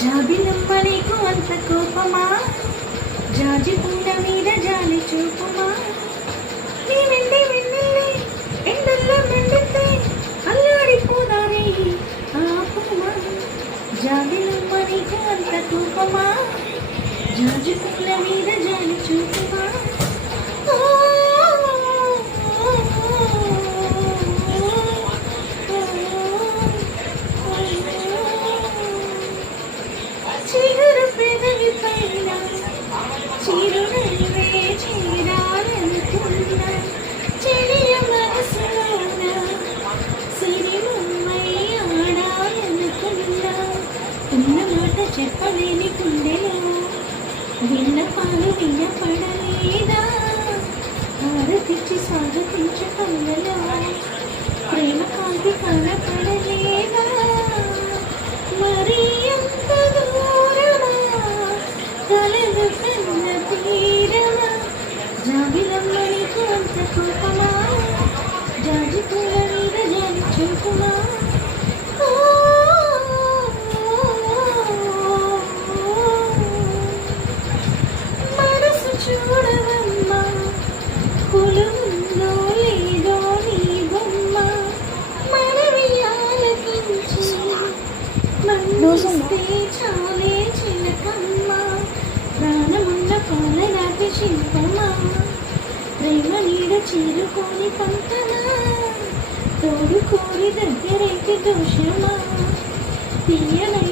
జాబిలమ్మ నీకు అంత కోపమా, జాజి పూల మీద జాలి చూపుమా, నీ వెండి వెన్నెల్లి ఎండల్లో మండితే అల్లాడిపోదాని ఆపుమా. జాబిలమ్మ నీకు అంత కోపమా, జాజి పూల మీద జాలి చూపుమా. చిగురు పెదవి పైన చిరునవ్వే చేరాలనుకున్నా, చెడియ మనసులోన సిరిమమ్మై ఆడాలనుకున్నా. ఉన్న మాట చెప్పలేని గుండెలో విన్నపాలు వినపడలేదా, హారతిచ్చి స్వాగతించు కళ్ళలో ప్రేమ కాంతి కనపడలేదా. మరి ఎంత దూరమా కలదు కన్న తీరమా, జాబిలమ్మ నీకు అంత కోపమా, జాజి పూల మీద జాలి చూపుమా. మనసు చూడవమ్మా, కొలువుందో లేదో నీ బొమ్మ, మనవి ఆలకించి మన్నిస్తే చాలే చిలకమ్మ. ప్రాణమున్న పాలనాటి శిల్పమా, ప్రేమ నీడ చేరుకోని పంటనా, తోడు కోరి దగ్గరేటి దోషమా. తీయనై